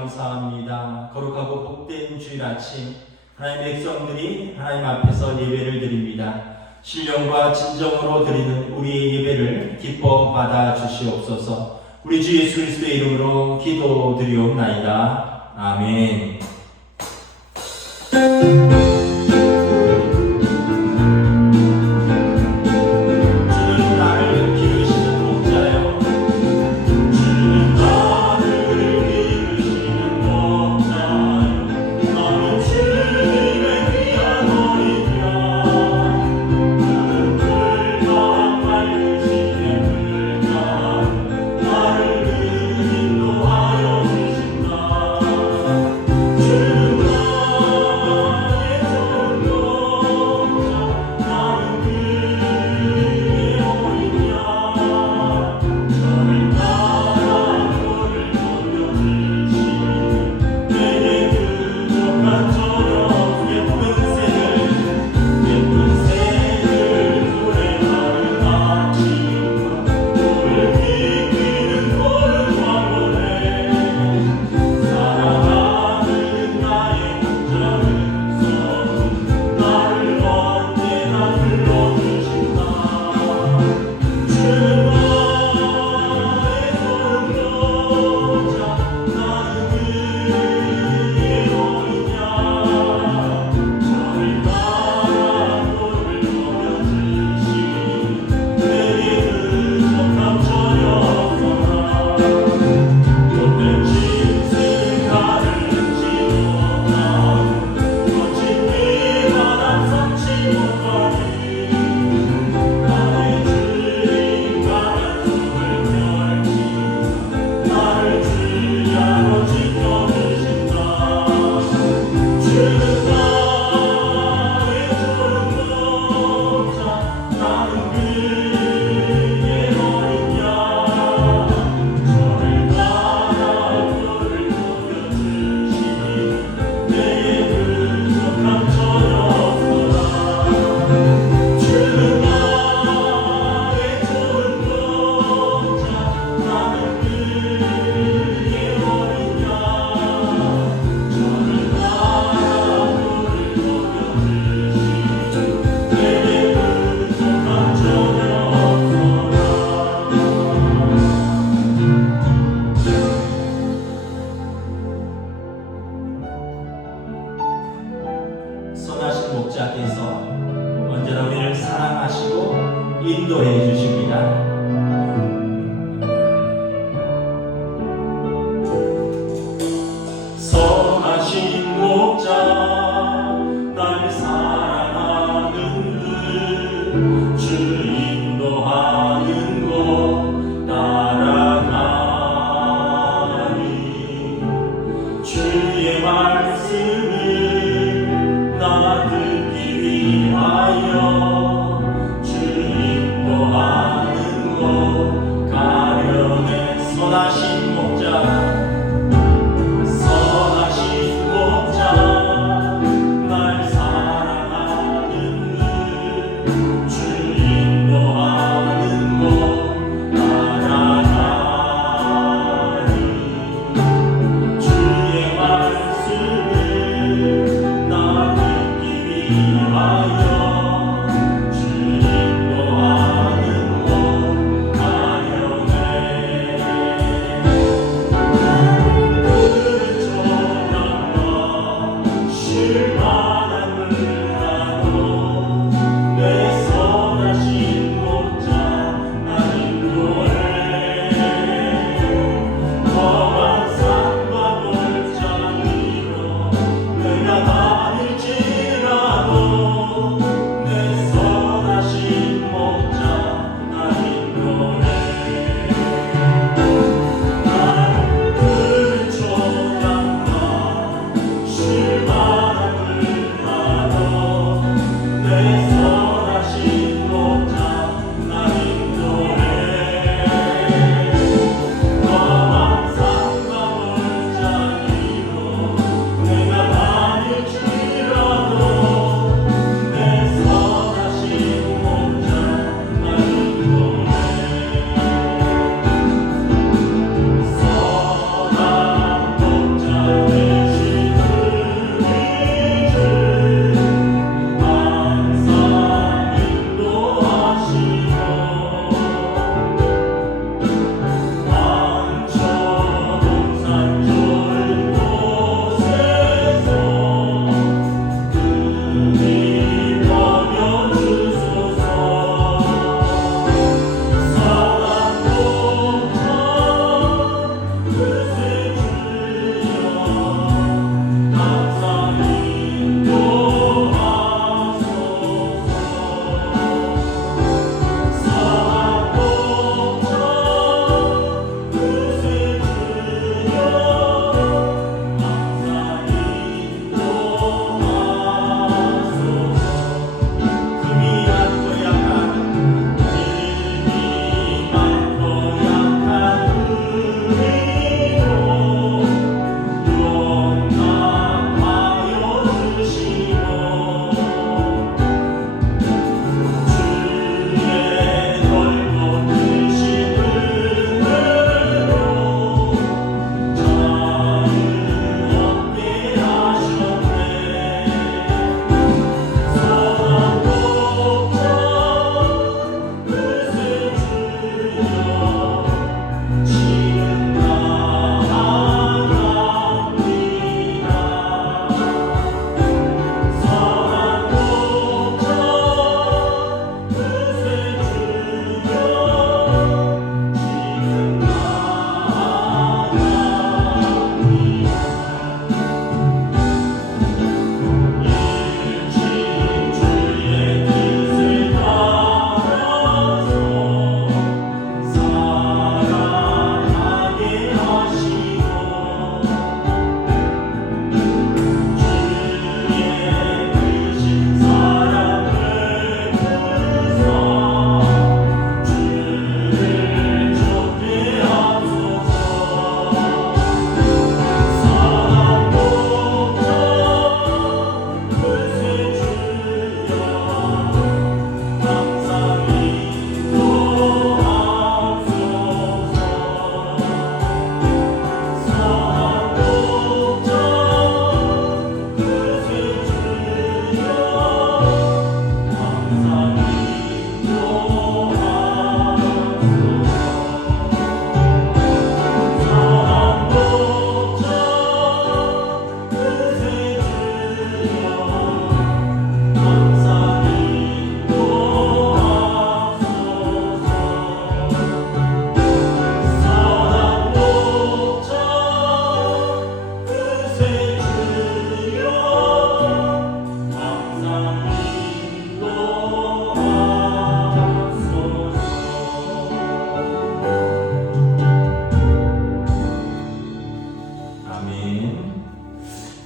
감사합니다. 거룩하고 복된 주일 아침 하나님의 백성들이 하나님 앞에서 예배를 드립니다. 신령과 진정으로 드리는 우리의 예배를 기뻐 받아 주시옵소서. 우리 주 예수 그리스도의 이름으로 기도드리옵나이다. 아멘. 선하신 목자께서 언제나 우리를 사랑하시고 인도해 주십니다. 선하신 목자 날 사랑하는 주 인도하는 곳 따라가리. 주의 말씀을 나 듣기 위하여 주 인도하는 곳 가려내. 선하신 목자 주의 말씀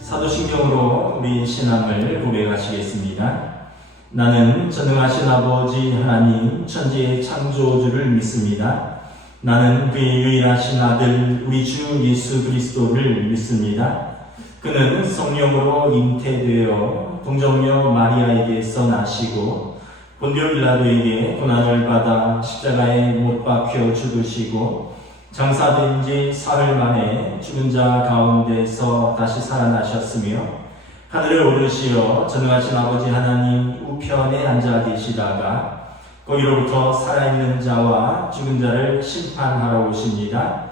사도신경으로 우리 신앙을 고백하시겠습니다. 나는 전능하신 아버지 하나님 천지의 창조주를 믿습니다. 나는 그의 유일하신 아들 우리 주 예수 그리스도를 믿습니다. 그는 성령으로 잉태되어 동정녀 마리아에게서 나시고 본디오 빌라도에게 고난을 받아 십자가에 못 박혀 죽으시고 장사된 지 사흘 만에 죽은 자 가운데서 다시 살아나셨으며 하늘에 오르시어 전능하신 아버지 하나님 우편에 앉아 계시다가 거기로부터 살아있는 자와 죽은 자를 심판하러 오십니다.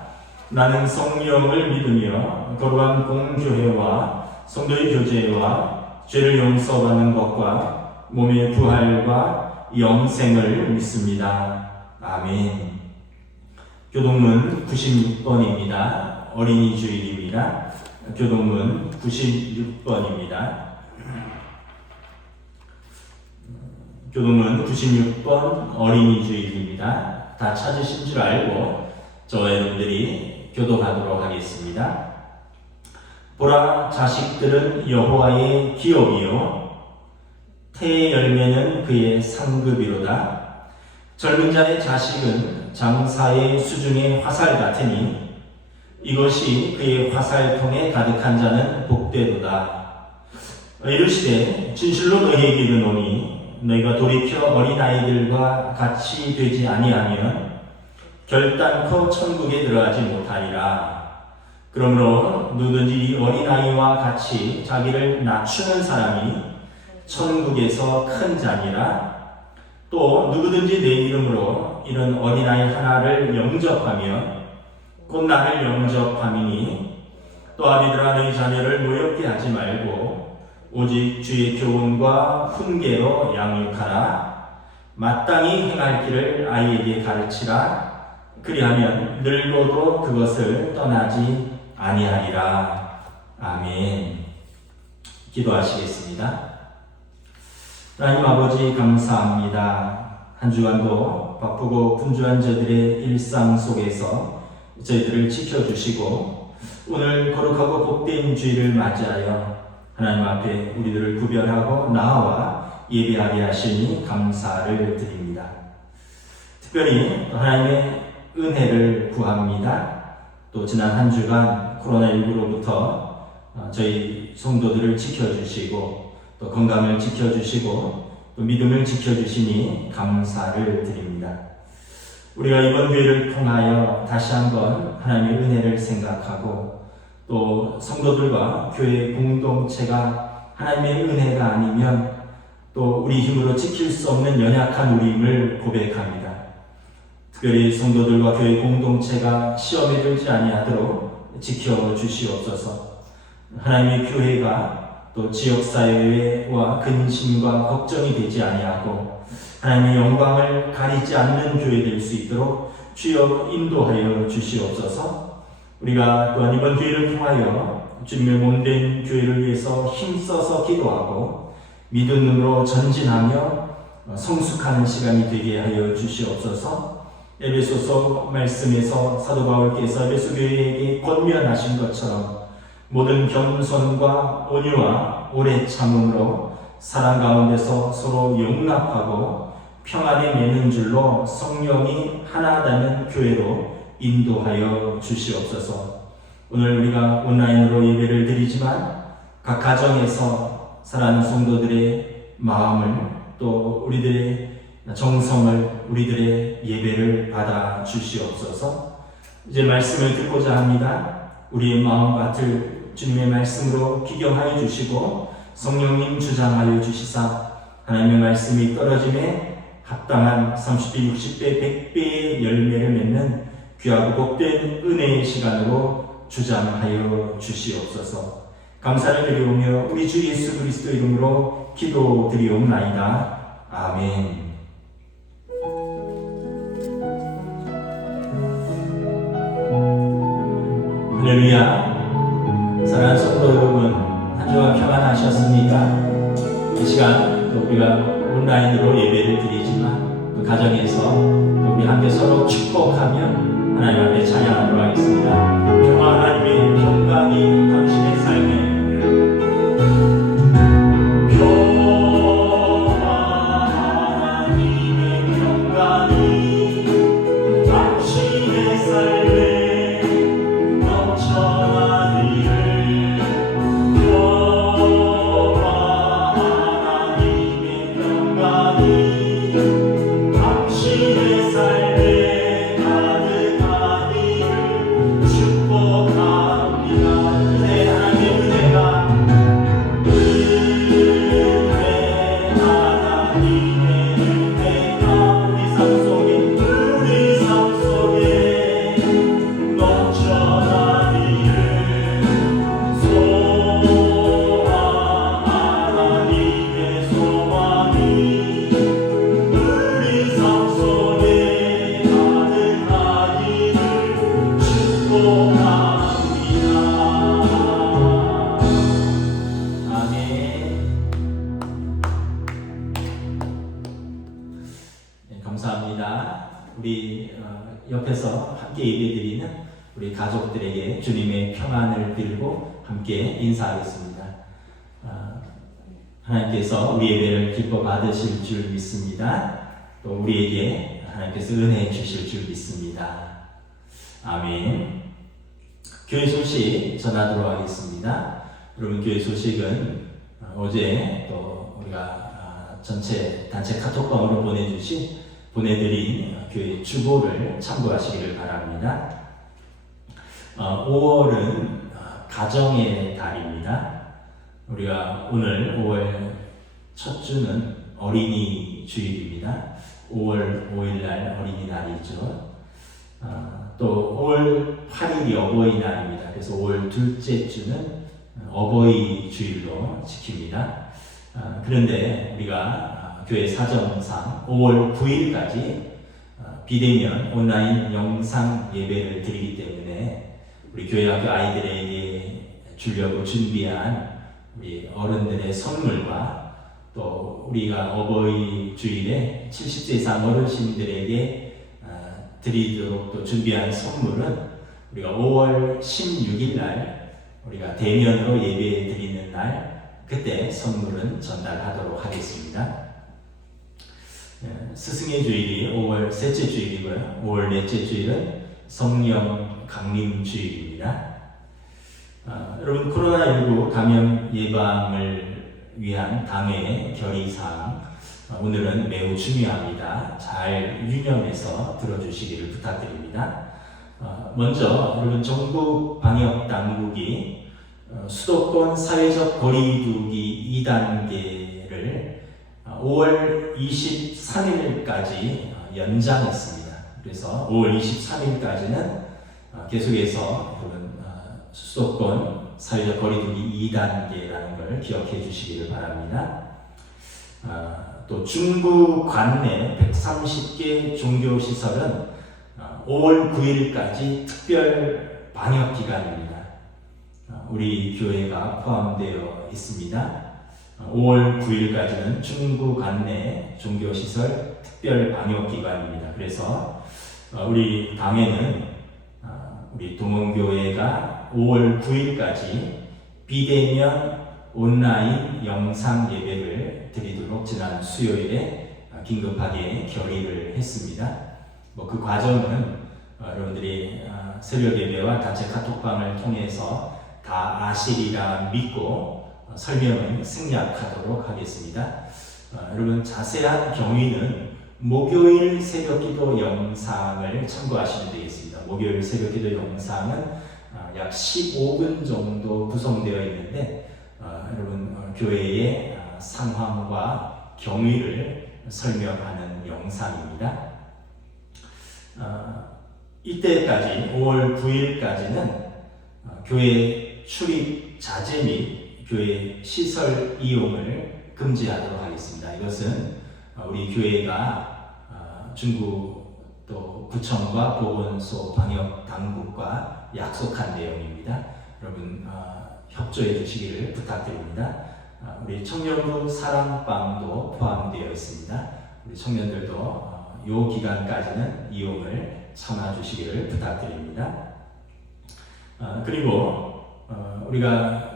나는 성령을 믿으며 거룩한 공교회와 성도의 교제와 죄를 용서받는 것과 몸의 부활과 영생을 믿습니다. 아멘. 교동문 96번입니다. 어린이 주일입니다. 교동문 96번입니다. 교동문 96번 어린이 주일입니다. 다 찾으신 줄 알고 저와 여러분들이 교도하도록 하겠습니다. 보라, 자식들은 여호와의 기업이요 태의 열매는 그의 상급이로다. 젊은 자의 자식은 장사의 수중의 화살 같으니 이것이 그의 화살통에 가득한 자는 복되도다. 이르시되 진실로 너희에게 이르노니 너희가 돌이켜 어린아이들과 같이 되지 아니하면 결단코 천국에 들어가지 못하리라. 그러므로 누구든지 이 어린아이와 같이 자기를 낮추는 사람이 천국에서 큰 자니라. 또 누구든지 내 이름으로 이런 어린아이 하나를 영접하면 곧 나를 영접함이니 또 아비들아 너희 자녀를 노엽게 하지 말고 오직 주의 교훈과 훈계로 양육하라. 마땅히 행할 길을 아이에게 가르치라. 그리하면 늙어도 그것을 떠나지 아니하리라. 아멘. 기도하시겠습니다. 하나님 아버지 감사합니다. 한 주간도 바쁘고 분주한 저들의 일상 속에서 저희들을 지켜주시고 오늘 거룩하고 복된 주일을 맞이하여 하나님 앞에 우리들을 구별하고 나와 예배하게 하시니 감사를 드립니다. 특별히 하나님의 은혜를 구합니다. 또 지난 한 주간 코로나19로부터 저희 성도들을 지켜주시고 또 건강을 지켜주시고 또 믿음을 지켜주시니 감사를 드립니다. 우리가 이번 교회를 통하여 다시 한번 하나님의 은혜를 생각하고 또 성도들과 교회 공동체가 하나님의 은혜가 아니면 또 우리 힘으로 지킬 수 없는 연약한 우리임을 고백합니다. 특별히 성도들과 교회 공동체가 시험에 들지 아니하도록 지켜주시옵소서. 하나님의 교회가 또 지역사회와 근심과 걱정이 되지 아니하고 하나님의 영광을 가리지 않는 교회 될 수 있도록 주여 인도하여 주시옵소서. 우리가 또한 이번 기회를 통하여 주님의 몸된 교회를 위해서 힘써서 기도하고 믿음으로 전진하며 성숙하는 시간이 되게 하여 주시옵소서. 에베소서 말씀에서 사도 바울께서 에베소 교회에게 권면하신 것처럼 모든 겸손과 온유와 오래 참음으로 사랑 가운데서 서로 용납하고 평안에 매는 줄로 성령이 하나되는 교회로 인도하여 주시옵소서. 오늘 우리가 온라인으로 예배를 드리지만 각 가정에서 사랑하는 성도들의 마음을 또 우리들의 정성을 우리들의 예배를 받아 주시옵소서. 이제 말씀을 듣고자 합니다. 우리의 마음 밭을 주님의 말씀으로 기경하여 주시고 성령님 주장하여 주시사 하나님의 말씀이 떨어짐에 합당한 30배, 60배, 100배의 열매를 맺는 귀하고 복된 은혜의 시간으로 주장하여 주시옵소서. 감사를 드리오며 우리 주 예수 그리스도 이름으로 기도드리옵나이다. 아멘. 할렐루야. 사랑하는 성도 여러분, 한 주간 평안하셨습니까? 이 시간 또 우리가 온라인으로 예배를 드리지만 또 가정에서 또 우리 함께 서로 축복하며 하나님 앞에 찬양하도록 하겠습니다. 평화 하나님의 평강이 당신의 삶에 옆에서 함께 예배드리는 우리 가족들에게 주님의 평안을 빌고 함께 인사하겠습니다. 하나님께서 우리 예배를 기뻐 받으실 줄 믿습니다. 또 우리에게 하나님께서 은혜 주실 줄 믿습니다. 아멘. 교회 소식 전하도록 하겠습니다. 여러분, 교회 소식은 어제 또 우리가 전체 단체 카톡방으로 보내드린 교회 주보를 참고하시기를 바랍니다. 5월은 가정의 달입니다. 우리가 오늘 5월 첫 주는 어린이 주일입니다. 5월 5일날 어린이날이죠. 또 5월 8일이 어버이날입니다. 그래서 5월 둘째 주는 어버이 주일로 지킵니다. 그런데 우리가 교회 사정상 5월 9일까지 비대면 온라인 영상 예배를 드리기 때문에 우리 교회 학교 아이들에게 주려고 준비한 우리 어른들의 선물과 또 우리가 어버이 주일에 70세 이상 어르신들에게 드리도록 또 준비한 선물은 우리가 5월 16일 날 우리가 대면으로 예배 드리는 날 그때 선물은 전달하도록 하겠습니다. 스승의 주일이 5월 셋째 주일이고요. 5월 넷째 주일은 성령 강림 주일입니다. 여러분, 코로나19 감염 예방을 위한 당의 결의사항 오늘은 매우 중요합니다. 잘 유념해서 들어주시기를 부탁드립니다. 먼저 여러분, 정부 방역 당국이 수도권 사회적 거리두기 2단계를 5월 23일까지 연장했습니다. 그래서 5월 23일까지는 계속해서 수도권 사회적 거리두기 2단계라는 걸 기억해 주시기를 바랍니다. 또 중부 관내 130개 종교시설은 5월 9일까지 특별 방역 기간입니다. 우리 교회가 포함되어 있습니다. 5월 9일까지는 중부 관내 종교시설 특별 방역 기간입니다. 그래서 우리 당회는 우리 동원교회가 5월 9일까지 비대면 온라인 영상 예배를 드리도록 지난 수요일에 긴급하게 결의를 했습니다. 그 과정은 여러분들이 새벽 예배와 단체 카톡방을 통해서 다 아시리라 믿고 설명을 생략하도록 하겠습니다. 여러분, 자세한 경위는 목요일 새벽기도 영상을 참고하시면 되겠습니다. 목요일 새벽기도 영상은 약 15분 정도 구성되어 있는데 여러분, 교회의 상황과 경위를 설명하는 영상입니다. 이때까지 5월 9일까지는 교회 출입 자제 및 교회 시설 이용을 금지하도록 하겠습니다. 이것은 우리 교회가 중구 또 구청과 보건소 방역 당국과 약속한 내용입니다. 여러분, 협조해 주시기를 부탁드립니다. 우리 청년부 사랑방도 포함되어 있습니다. 우리 청년들도 이 기간까지는 이용을 참아 주시기를 부탁드립니다. 그리고 우리가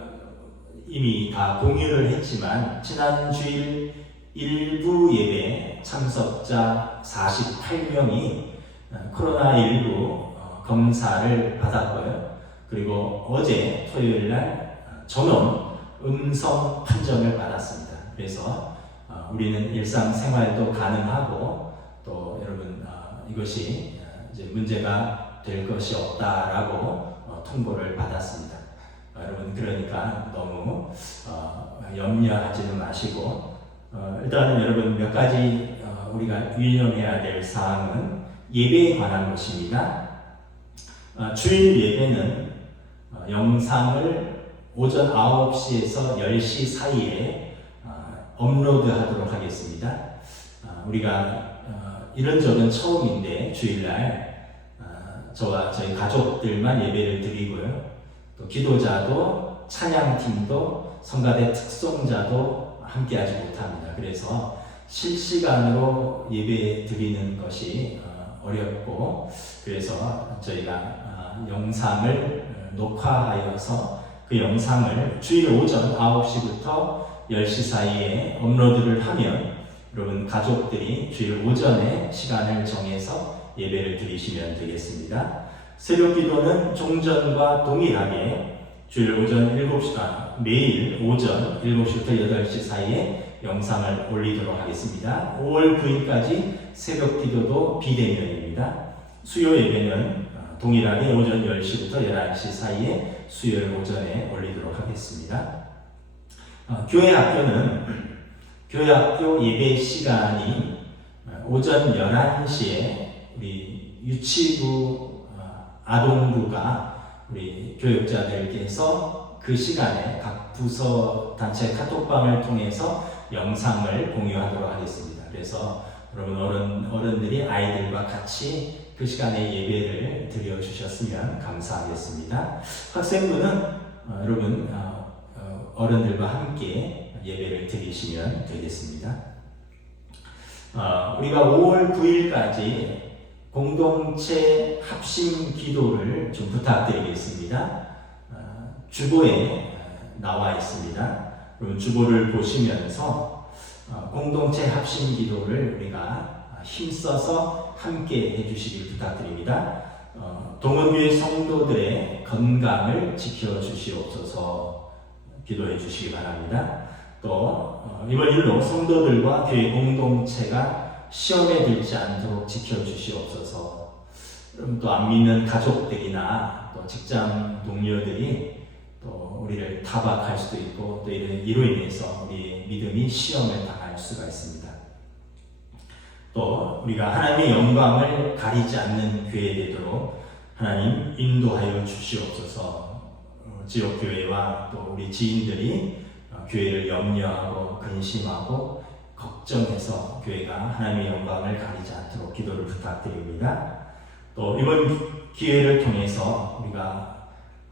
이미 다 공유를 했지만 지난 주일 일부 예배 참석자 48명이 코로나19 검사를 받았고요. 그리고 어제 토요일 날 전원 음성 판정을 받았습니다. 그래서 우리는 일상생활도 가능하고 또 여러분, 이것이 이제 문제가 될 것이 없다라고 통보를 받았습니다. 여러분, 그러니까 너무 염려하지는 마시고 일단은 여러분, 몇 가지 우리가 유념해야 될 사항은 예배에 관한 것입니다. 주일 예배는 영상을 오전 9시에서 10시 사이에 업로드하도록 하겠습니다. 우리가 이런 적은 처음인데 주일날 저와 저희 가족들만 예배를 드리고요. 또 기도자도 찬양팀도 성가대 특송자도 함께하지 못합니다. 그래서 실시간으로 예배 드리는 것이 어렵고, 그래서 저희가 영상을 녹화하여서 그 영상을 주일 오전 9시부터 10시 사이에 업로드를 하면 여러분 가족들이 주일 오전에 시간을 정해서 예배를 드리시면 되겠습니다. 새벽 기도는 종전과 동일하게 주일 오전 7시, 매일 오전 7시부터 8시 사이에 영상을 올리도록 하겠습니다. 5월 9일까지 새벽 기도도 비대면입니다. 수요 예배는 동일하게 오전 10시부터 11시 사이에 수요일 오전에 올리도록 하겠습니다. 교회 학교 예배 시간이 오전 11시에 우리 유치부, 아동부가 우리 교육자들께서 그 시간에 각 부서 단체 카톡방을 통해서 영상을 공유하도록 하겠습니다. 그래서 여러분 어른들이 아이들과 같이 그 시간에 예배를 드려주셨으면 감사하겠습니다. 학생부는 여러분 어른들과 함께 예배를 드리시면 되겠습니다. 우리가 5월 9일까지 공동체 합심 기도를 좀 부탁드리겠습니다. 주보에 나와 있습니다. 여러분 주보를 보시면서 공동체 합심 기도를 우리가 힘써서 함께 해주시길 부탁드립니다. 동원교회 성도들의 건강을 지켜주시옵소서 기도해 주시기 바랍니다. 또 이번 일로 성도들과 교회 공동체가 시험에 들지 않도록 지켜주시옵소서. 또 안 믿는 가족들이나 또 직장 동료들이 또 우리를 타박할 수도 있고 또 이로 인해서 우리의 믿음이 시험을 당할 수가 있습니다. 또 우리가 하나님의 영광을 가리지 않는 교회 되도록 하나님 인도하여 주시옵소서. 지역교회와 또 우리 지인들이 교회를 염려하고 근심하고 걱정해서 교회가 하나님의 영광을 가리지 않도록 기도를 부탁드립니다. 또 이번 기회를 통해서 우리가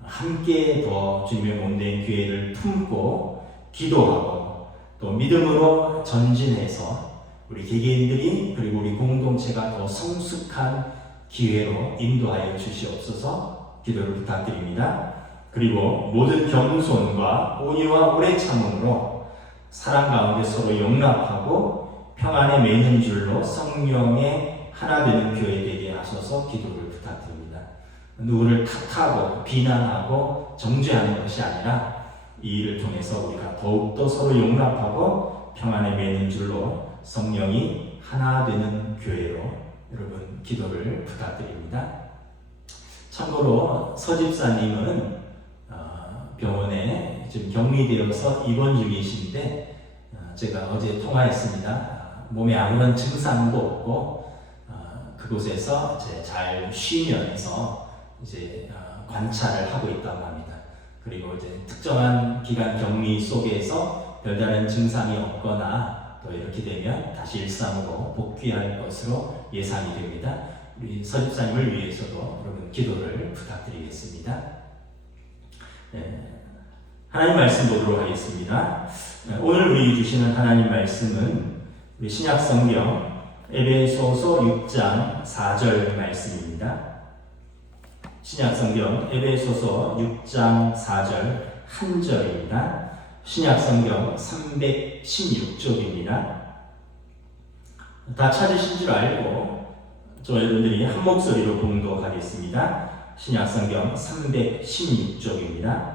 함께 더 주님의 몸된 교회를 품고 기도하고 또 믿음으로 전진해서 우리 개개인들이 그리고 우리 공동체가 더 성숙한 기회로 인도하여 주시옵소서 기도를 부탁드립니다. 그리고 모든 겸손과 온유와 오래 참음으로 사랑 가운데 서로 용납하고 평안에 매는 줄로 성령의 하나 되는 교회 되게 하소서 기도를 부탁드립니다. 누구를 탓하고 비난하고 정죄하는 것이 아니라 이 일을 통해서 우리가 더욱더 서로 용납하고 평안에 매는 줄로 성령이 하나 되는 교회로 여러분 기도를 부탁드립니다. 참고로 서집사님은 병원에 지금 격리되어서 입원 중이신데 제가 어제 통화했습니다. 몸에 아무런 증상도 없고 그곳에서 이제 잘 쉬면서 이제 관찰을 하고 있다고 합니다. 그리고 이제 특정한 기간 격리 속에서 별다른 증상이 없거나 또 이렇게 되면 다시 일상으로 복귀할 것으로 예상이 됩니다. 우리 서집사님을 위해서도 여러분 기도를 부탁드리겠습니다. 하나님 말씀 보도록 하겠습니다. 오늘 우리 주시는 하나님 말씀은 우리 신약성경 에베소서 6장 4절 말씀입니다. 신약성경 에베소서 6장 4절 한 절입니다. 신약성경 316쪽입니다. 다 찾으신 줄 알고 저희들이 한 목소리로 봉독하겠습니다. 신약성경 316쪽입니다.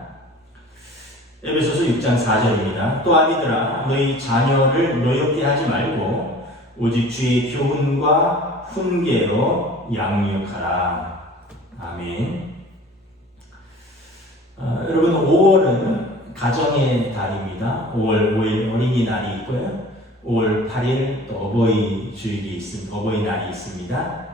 에베소서 6장 4절입니다. 또 아비들아 너희 자녀를 노엽게 하지 말고 오직 주의 교훈과 훈계로 양육하라. 아멘. 여러분 5월은 가정의 달입니다. 5월 5일 어린이날이 있고요. 5월 8일 또 어버이날이 있습니다.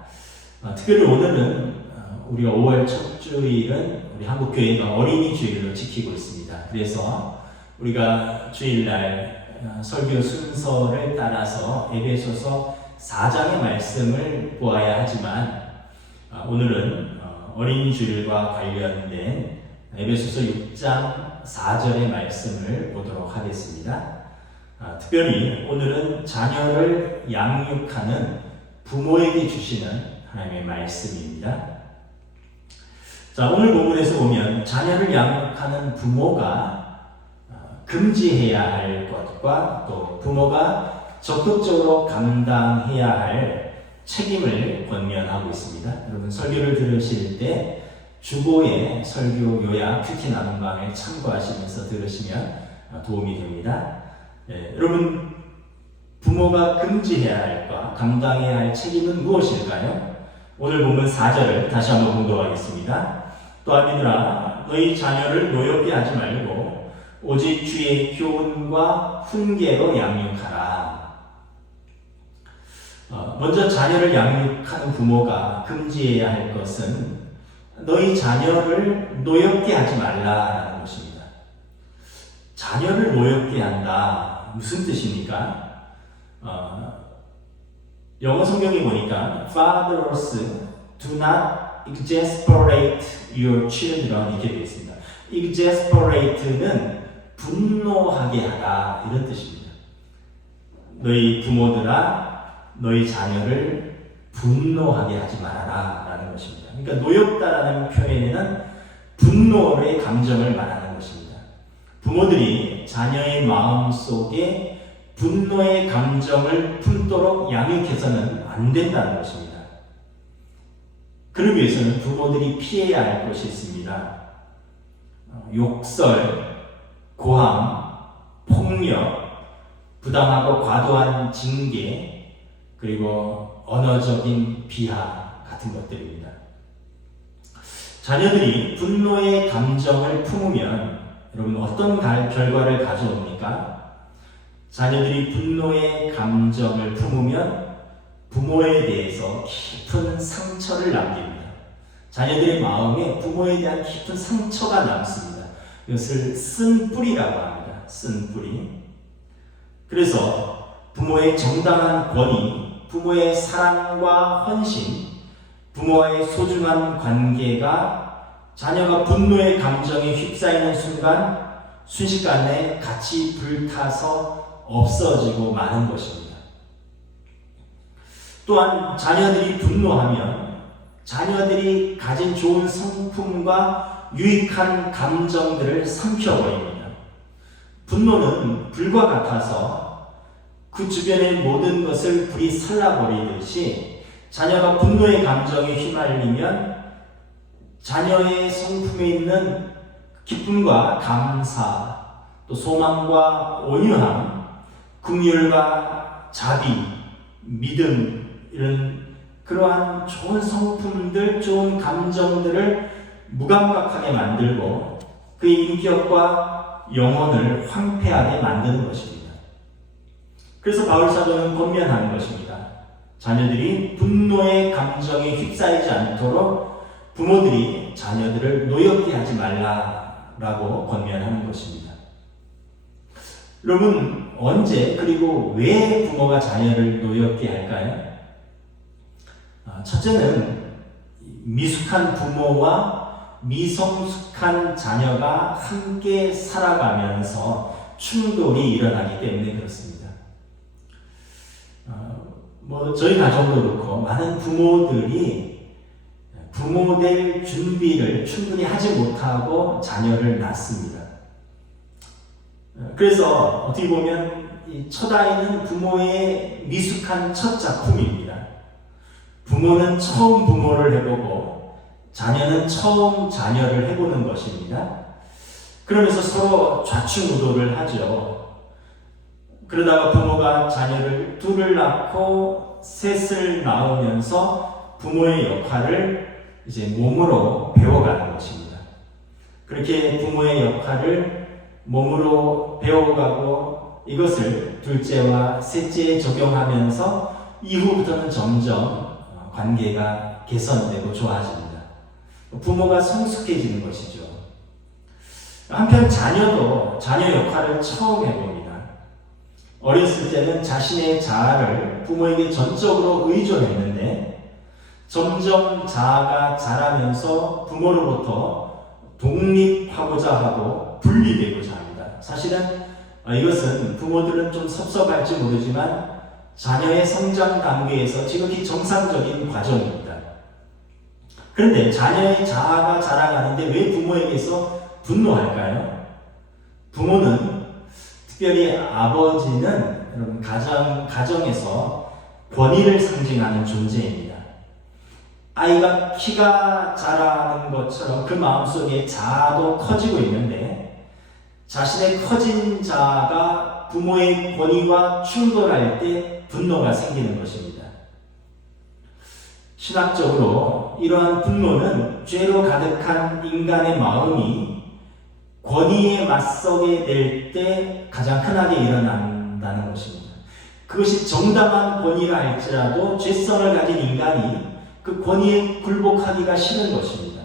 특별히 오늘은 우리가 5월 첫 주일은 우리 한국교회가 어린이 주일로 지키고 있습니다. 그래서 우리가 주일날 설교 순서를 따라서 에베소서 4장의 말씀을 보아야 하지만 오늘은 어린이 주일과 관련된 에베소서 6장 4절의 말씀을 보도록 하겠습니다. 특별히 오늘은 자녀를 양육하는 부모에게 주시는 하나님의 말씀입니다. 자, 오늘 본문에서 보면 자녀를 양육하는 부모가 금지해야 할 것과 또 부모가 적극적으로 감당해야 할 책임을 권면하고 있습니다. 여러분 설교를 들으실 때 주보의 설교 요약 큐티 나눔 방에 참고하시면서 들으시면 도움이 됩니다. 여러분 부모가 금지해야 할까 감당해야 할 책임은 무엇일까요? 오늘 보면 4절을 다시 한번 공독하겠습니다. 또 아비들아 너희 자녀를 노엽게 하지 말고 오직 주의 교훈과 훈계로 양육하라. 먼저 자녀를 양육하는 부모가 금지해야 할 것은 너희 자녀를 노엽게 하지 말라라는 것입니다. 자녀를 노엽게 한다. 무슨 뜻입니까? 영어 성경에 보니까 Fathers do not exasperate your children 이렇게 되어 있습니다. exasperate는 분노하게 하다 이런 뜻입니다. 너희 부모들아 너희 자녀를 분노하게 하지 말아라 라는 것입니다. 그러니까 노엽다라는 표현에는 분노의 감정을 말하는 것입니다. 부모들이 자녀의 마음 속에 분노의 감정을 품도록 양육해서는 안 된다는 것입니다. 그러기 위해서는 부모들이 피해야 할 것이 있습니다. 욕설, 고함, 폭력, 부당하고 과도한 징계, 그리고 언어적인 비하 같은 것들입니다. 자녀들이 분노의 감정을 품으면 여러분 어떤 결과를 가져옵니까? 자녀들이 분노의 감정을 품으면 부모에 대해서 깊은 상처를 남깁니다. 자녀들의 마음에 부모에 대한 깊은 상처가 남습니다. 이것을 쓴뿌리라고 합니다. 쓴뿌리. 그래서 부모의 정당한 권위, 부모의 사랑과 헌신, 부모와의 소중한 관계가 자녀가 분노의 감정에 휩싸이는 순간 순식간에 같이 불타서 없어지고 마는 것입니다. 또한 자녀들이 분노하면 자녀들이 가진 좋은 성품과 유익한 감정들을 삼켜버립니다. 분노는 불과 같아서 그 주변의 모든 것을 불이 살라버리듯이 자녀가 분노의 감정에 휘말리면 자녀의 성품에 있는 기쁨과 감사, 또 소망과 온유함, 긍휼과 자비, 믿음 이런 그러한 좋은 성품들, 좋은 감정들을 무감각하게 만들고 그의 인격과 영혼을 황폐하게 만드는 것입니다. 그래서 바울 사도는 권면하는 것입니다. 자녀들이 분노의 감정에 휩싸이지 않도록 부모들이 자녀들을 노엽게 하지 말라라고 권면하는 것입니다. 여러분 언제 그리고 왜 부모가 자녀를 노엽게 할까요? 첫째는 미숙한 부모와 미성숙한 자녀가 함께 살아가면서 충돌이 일어나기 때문에 그렇습니다. 저희 가정도 그렇고 많은 부모들이 부모될 준비를 충분히 하지 못하고 자녀를 낳습니다. 그래서 어떻게 보면 이 첫 아이는 부모의 미숙한 첫 작품입니다. 부모는 처음 부모를 해보고 자녀는 처음 자녀를 해보는 것입니다. 그러면서 서로 좌충우돌을 하죠. 그러다가 부모가 자녀를 둘을 낳고 셋을 낳으면서 부모의 역할을 이제 몸으로 배워가는 것입니다. 그렇게 부모의 역할을 몸으로 배워가고 이것을 둘째와 셋째에 적용하면서 이후부터는 점점 관계가 개선되고 좋아집니다. 부모가 성숙해지는 것이죠. 한편 자녀도 자녀 역할을 처음 해봅니다. 어렸을 때는 자신의 자아를 부모에게 전적으로 의존했는데 점점 자아가 자라면서 부모로부터 독립하고자 하고 분리되고자 합니다. 사실은 이것은 부모들은 좀 섭섭할지 모르지만 자녀의 성장 단계에서 지극히 정상적인 과정입니다. 그런데 자녀의 자아가 자라가는데 왜 부모에게서 분노할까요? 부모는, 특별히 아버지는 여러분 가정에서 권위를 상징하는 존재입니다. 아이가 키가 자라는 것처럼 그 마음속에 자아도 커지고 있는데 자신의 커진 자아가 부모의 권위와 충돌할 때 분노가 생기는 것입니다. 신학적으로 이러한 분노는 죄로 가득한 인간의 마음이 권위에 맞서게 될 때 가장 흔하게 일어난다는 것입니다. 그것이 정당한 권위라 할지라도 죄성을 가진 인간이 그 권위에 굴복하기가 싫은 것입니다.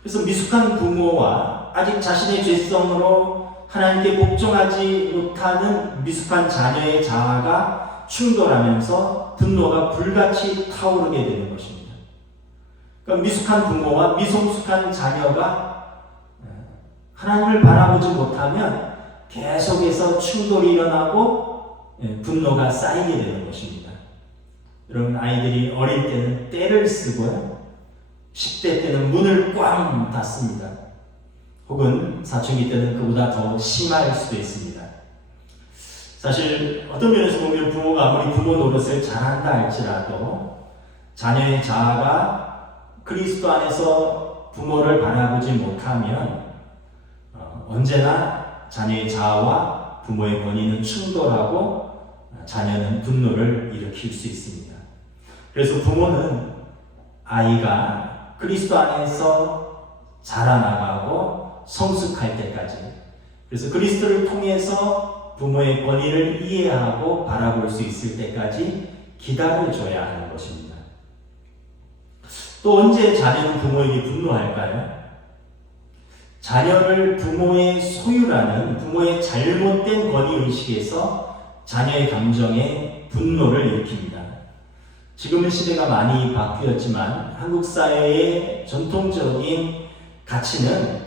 그래서 미숙한 부모와 아직 자신의 죄성으로 하나님께 복종하지 못하는 미숙한 자녀의 자아가 충돌하면서 분노가 불같이 타오르게 되는 것입니다. 그러니까 미숙한 부모와 미성숙한 자녀가 하나님을 바라보지 못하면 계속해서 충돌이 일어나고 분노가 쌓이게 되는 것입니다. 여러분, 아이들이 어릴 때는 떼를 쓰고요, 10대 때는 문을 꽝 닫습니다. 혹은 사춘기 때는 그보다 더 심할 수도 있습니다. 사실 어떤 면에서 보면 부모가 아무리 부모 노릇을 잘한다 할지라도 자녀의 자아가 그리스도 안에서 부모를 바라보지 못하면 언제나 자녀의 자아와 부모의 권위는 충돌하고 자녀는 분노를 일으킬 수 있습니다. 그래서 부모는 아이가 그리스도 안에서 자라나가고 성숙할 때까지, 그래서 그리스도를 통해서 부모의 권위를 이해하고 바라볼 수 있을 때까지 기다려줘야 하는 것입니다. 또 언제 자녀는 부모에게 분노할까요? 자녀를 부모의 소유라는 부모의 잘못된 권위의식에서 자녀의 감정에 분노를 일으킵니다. 지금은 시대가 많이 바뀌었지만 한국 사회의 전통적인 가치는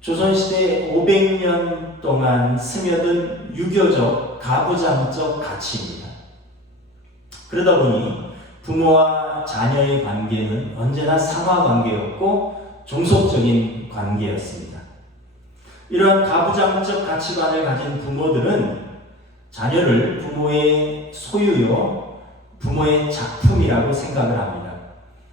조선시대 500년 동안 스며든 유교적, 가부장적 가치입니다. 그러다 보니 부모와 자녀의 관계는 언제나 상하관계였고 종속적인 관계였습니다. 이러한 가부장적 가치관을 가진 부모들은 자녀를 부모의 소유요, 부모의 작품이라고 생각을 합니다.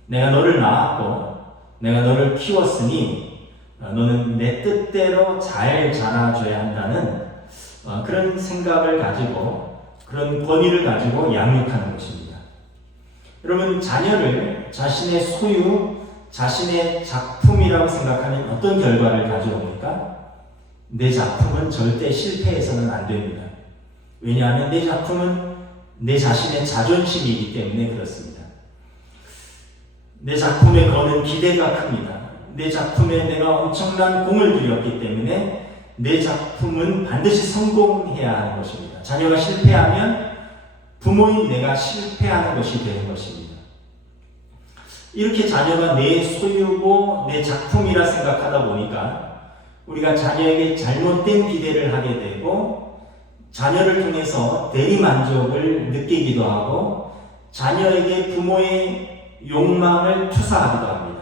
내가 너를 낳았고 내가 너를 키웠으니 너는 내 뜻대로 잘 자라줘야 한다는 그런 생각을 가지고, 그런 권위를 가지고 양육하는 것입니다. 여러분, 자녀를 자신의 소유, 자신의 작품이라고 생각하면 어떤 결과를 가져옵니까? 내 작품은 절대 실패해서는 안 됩니다. 왜냐하면 내 작품은 내 자신의 자존심이기 때문에 그렇습니다. 내 작품에 거는 기대가 큽니다. 내 작품에 내가 엄청난 공을 들였기 때문에 내 작품은 반드시 성공해야 하는 것입니다. 자녀가 실패하면 부모인 내가 실패하는 것이 되는 것입니다. 이렇게 자녀가 내 소유고 내 작품이라 생각하다 보니까 우리가 자녀에게 잘못된 기대를 하게 되고 자녀를 통해서 대리만족을 느끼기도 하고 자녀에게 부모의 욕망을 투사하기도 합니다.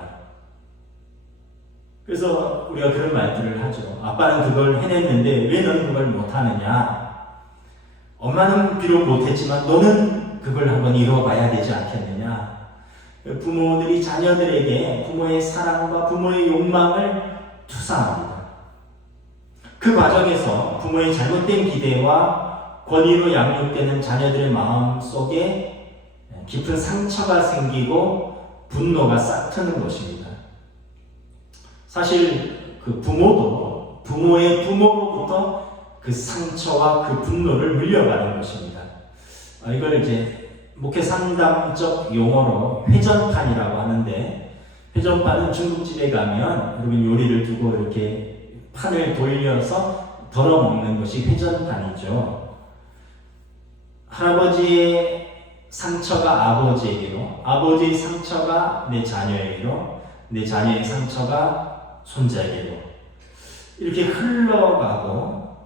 그래서 우리가 그런 말들을 하죠. 아빠는 그걸 해냈는데 왜 너는 그걸 못하느냐? 엄마는 비록 못했지만 너는 그걸 한번 이뤄봐야 되지 않겠느냐? 부모들이 자녀들에게 부모의 사랑과 부모의 욕망을 투사합니다. 그 과정에서 부모의 잘못된 기대와 권위로 양육되는 자녀들의 마음 속에 깊은 상처가 생기고 분노가 싹트는 것입니다. 사실 그 부모도 부모의 부모로부터 그 상처와 그 분노를 물려가는 것입니다. 이걸 이제 목회 상담적 용어로 회전판이라고 하는데, 회전판은 중국집에 가면 여러분 요리를 두고 이렇게 판을 돌려서 덜어 먹는 것이 회전판이죠. 할아버지의 상처가 아버지에게로, 아버지의 상처가 내 자녀에게로, 내 자녀의 상처가 손자에게로 이렇게 흘러가고,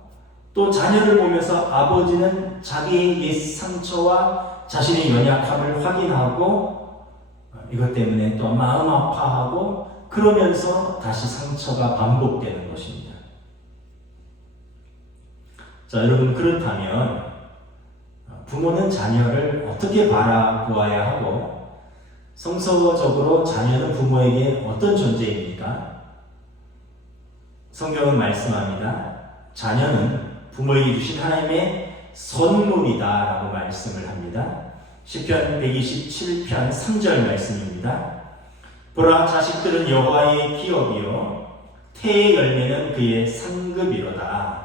또 자녀를 보면서 아버지는 자기의 옛 상처와 자신의 연약함을 확인하고 이것 때문에 또 마음 아파하고 그러면서 다시 상처가 반복되는 것입니다. 자, 여러분, 그렇다면 부모는 자녀를 어떻게 바라보아야 하고 성서적으로 자녀는 부모에게 어떤 존재입니까? 성경은 말씀합니다. 자녀는 부모에게 주신 하나님의 선물이다 라고 말씀을 합니다. 시편 127편 3절 말씀입니다. 보라, 자식들은 여호와의 기업이요 태의 열매는 그의 상급이로다.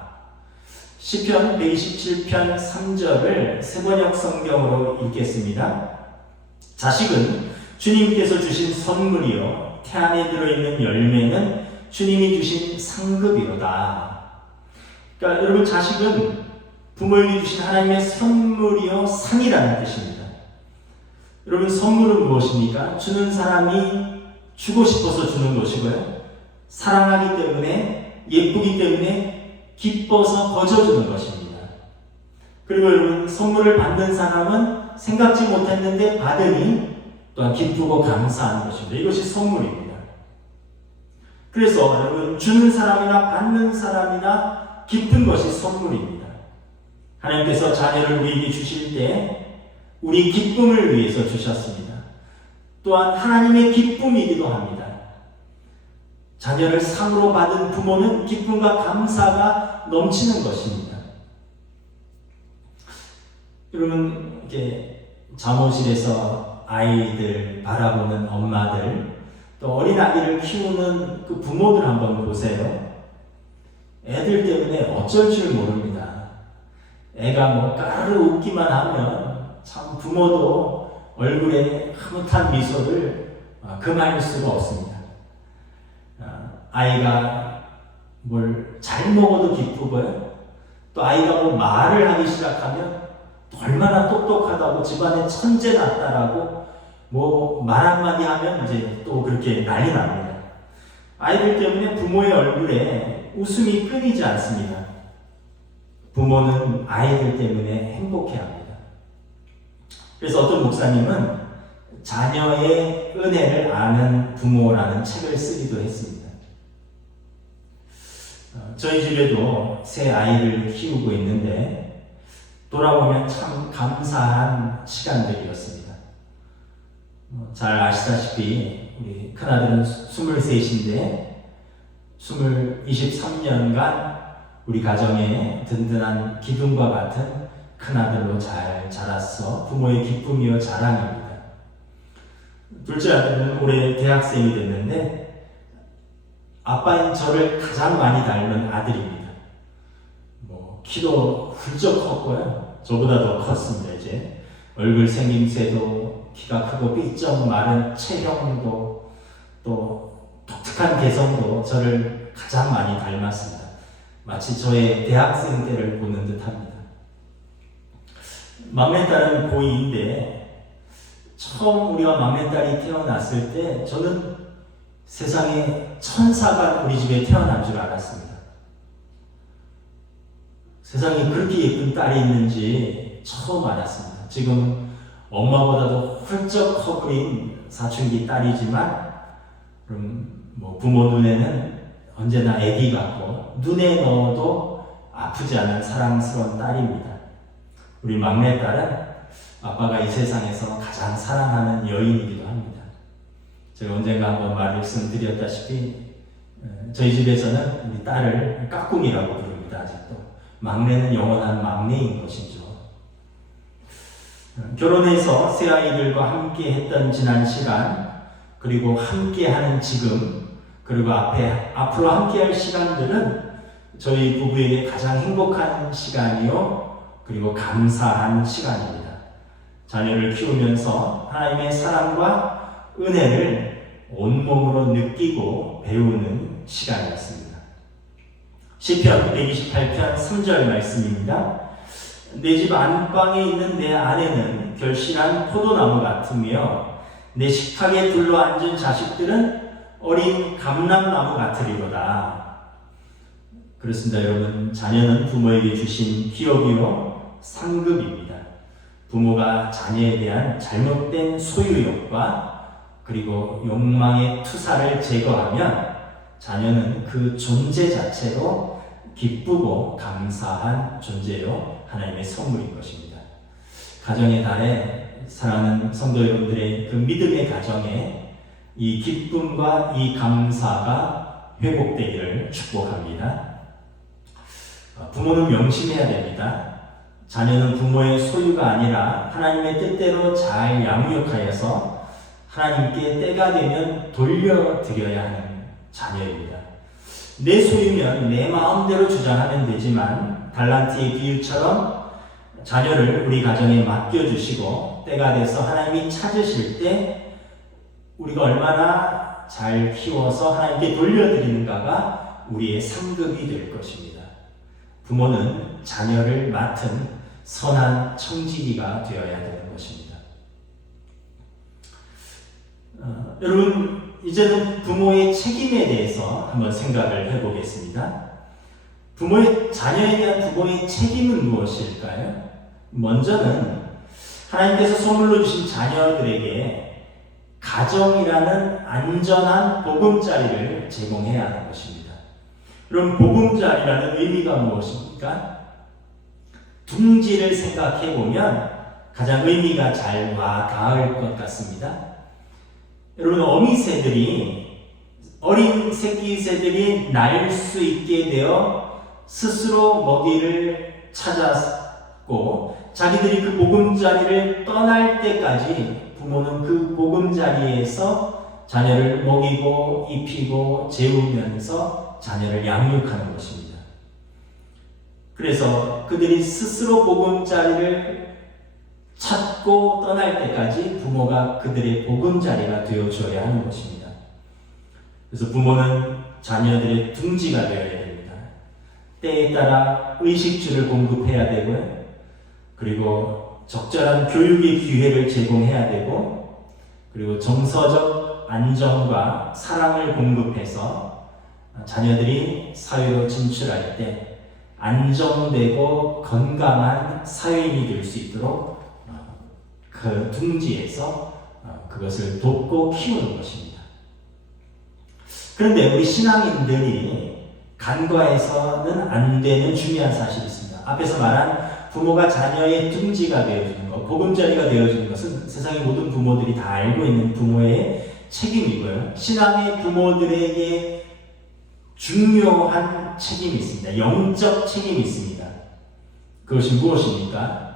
시편 127편 3절을 세번역 성경으로 읽겠습니다. 자식은 주님께서 주신 선물이요 태 안에 들어있는 열매는 주님이 주신 상급이로다. 그러니까 여러분, 자식은 부모에게 주신 하나님의 선물이요 상이라는 뜻입니다. 여러분, 선물은 무엇입니까? 주는 사람이 주고 싶어서 주는 것이고요, 사랑하기 때문에, 예쁘기 때문에 기뻐서 거저주는 것입니다. 그리고 여러분, 선물을 받는 사람은 생각지 못했는데 받으니 또한 기쁘고 감사한 것입니다. 이것이 선물입니다. 그래서 여러분, 주는 사람이나 받는 사람이나 기쁜 것이 선물입니다. 하나님께서 자녀를 우리에게 주실 때 우리 기쁨을 위해서 주셨습니다. 또한 하나님의 기쁨이기도 합니다. 자녀를 상으로 받은 부모는 기쁨과 감사가 넘치는 것입니다. 여러분, 이렇게 잠옷실에서 아이들 바라보는 엄마들, 또 어린 아이를 키우는 그 부모들 한번 보세요. 애들 때문에 어쩔 줄 모릅니다. 애가 뭐 까르르 웃기만 하면 참 부모도 얼굴에 흐뭇한 미소를 금할 수가 없습니다. 아이가 뭘 잘 먹어도 기쁘고요, 또 아이가 뭐 말을 하기 시작하면 또 얼마나 똑똑하다고, 집안에 천재 났다라고 뭐 말 한마디 하면 이제 또 그렇게 난리 납니다. 아이들 때문에 부모의 얼굴에 웃음이 끊이지 않습니다. 부모는 아이들 때문에 행복해합니다. 그래서 어떤 목사님은 자녀의 은혜를 아는 부모라는 책을 쓰기도 했습니다. 저희 집에도 새 아이를 키우고 있는데 돌아보면 참 감사한 시간들이었습니다. 잘 아시다시피 우리 큰아들은 23인데 23년간 우리 가정에 든든한 기둥과 같은 큰아들로 잘 자랐어 부모의 기쁨이요 자랑입니다. 둘째 아들은 올해 대학생이 됐는데 아빠인 저를 가장 많이 닮은 아들입니다. 뭐 키도 훌쩍 컸고요, 저보다 더 컸습니다. 이제 얼굴 생김새도, 키가 크고 삐쩍 마른 체형도, 또 독특한 개성도 저를 가장 많이 닮았습니다. 마치 저의 대학생 때를 보는 듯합니다. 막내딸은 고2인데 처음 우리가 막내딸이 태어났을 때 저는 세상에 천사가 우리 집에 태어난 줄 알았습니다. 세상에 그렇게 예쁜 딸이 있는지 처음 알았습니다. 지금 엄마보다도 훌쩍 커 보인 사춘기 딸이지만 뭐 부모 눈에는 언제나 아기 같고 눈에 넣어도 아프지 않은 사랑스러운 딸입니다. 우리 막내딸은 아빠가 이 세상에서 가장 사랑하는 여인이기도 합니다. 제가 언젠가 한번 말씀드렸다시피 저희 집에서는 우리 딸을 까꿍이라고 부릅니다. 아직도 막내는 영원한 막내인 것이죠. 결혼해서 새 아이들과 함께 했던 지난 시간, 그리고 함께 하는 지금, 그리고 앞으로 함께 할 시간들은 저희 부부에게 가장 행복한 시간이요, 그리고 감사한 시간입니다. 자녀를 키우면서 하나님의 사랑과 은혜를 온몸으로 느끼고 배우는 시간이었습니다. 시편 128편 3절 말씀입니다. 내 집 안방에 있는 내 아내는 결실한 포도나무 같으며 내 식탁에 둘러앉은 자식들은 어린 감람나무 같으리로다. 그렇습니다. 여러분, 자녀는 부모에게 주신 기업이요 상급입니다. 부모가 자녀에 대한 잘못된 소유욕과 그리고 욕망의 투사를 제거하면 자녀는 그 존재 자체로 기쁘고 감사한 존재요 하나님의 선물인 것입니다. 가정의 달에 사랑하는 성도 여러분들의 그 믿음의 가정에 이 기쁨과 이 감사가 회복되기를 축복합니다. 부모는 명심해야 됩니다. 자녀는 부모의 소유가 아니라 하나님의 뜻대로 잘 양육하여서 하나님께 때가 되면 돌려드려야 하는 자녀입니다. 내 소유면 내 마음대로 주장하면 되지만 달란트의 비유처럼 자녀를 우리 가정에 맡겨주시고 때가 돼서 하나님이 찾으실 때 우리가 얼마나 잘 키워서 하나님께 돌려드리는가가 우리의 상급이 될 것입니다. 부모는 자녀를 맡은 선한 청지기가 되어야 되는 것입니다. 여러분, 이제는 부모의 책임에 대해서 한번 생각을 해보겠습니다. 자녀에 대한 부모의 책임은 무엇일까요? 먼저는 하나님께서 선물로 주신 자녀들에게 가정이라는 안전한 보금자리를 제공해야 하는 것입니다. 그럼 보금자리라는 의미가 무엇입니까? 둥지를 생각해 보면 가장 의미가 잘 와 닿을 것 같습니다. 여러분, 어린 새끼새들이 날 수 있게 되어 스스로 먹이를 찾았고 자기들이 그 보금자리를 떠날 때까지 부모는 그 보금자리에서 자녀를 먹이고 입히고 재우면서 자녀를 양육하는 것입니다. 그래서 그들이 스스로 보금자리를 찾고 떠날 때까지 부모가 그들의 보금자리가 되어줘야 하는 것입니다. 그래서 부모는 자녀들의 둥지가 되어야 됩니다. 때에 따라 의식주를 공급해야 되고요. 그리고 적절한 교육의 기회를 제공해야 되고, 그리고 정서적 안정과 사랑을 공급해서 자녀들이 사회로 진출할 때 안정되고 건강한 사회인이 될 수 있도록 그 둥지에서 그것을 돕고 키우는 것입니다. 그런데 우리 신앙인들이 간과해서는 안 되는 중요한 사실이 있습니다. 앞에서 말한 부모가 자녀의 둥지가 되어주는 것, 보금자리가 되어주는 것은 세상의 모든 부모들이 다 알고 있는 부모의 책임이고요. 신앙의 부모들에게 중요한 책임이 있습니다. 영적 책임이 있습니다. 그것이 무엇입니까?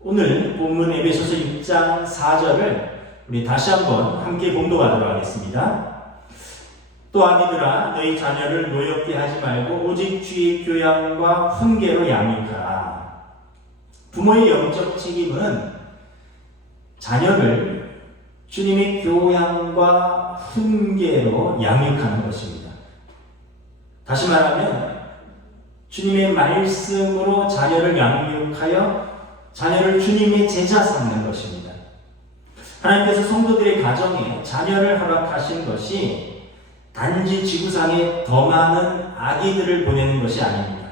오늘 본문 에베소서 6장 4절을 우리 다시 한번 함께 봉독하도록 하겠습니다. 또 아비들아, 너희 자녀를 노엽게 하지 말고 오직 주의 교양과 훈계로 양육하라. 부모의 영적 책임은 자녀를 주님의 교양과 훈계로 양육하는 것입니다. 다시 말하면 주님의 말씀으로 자녀를 양육하여 자녀를 주님의 제자 삼는 것입니다. 하나님께서 성도들의 가정에 자녀를 허락하신 것이 단지 지구상에 더 많은 아기들을 보내는 것이 아닙니다.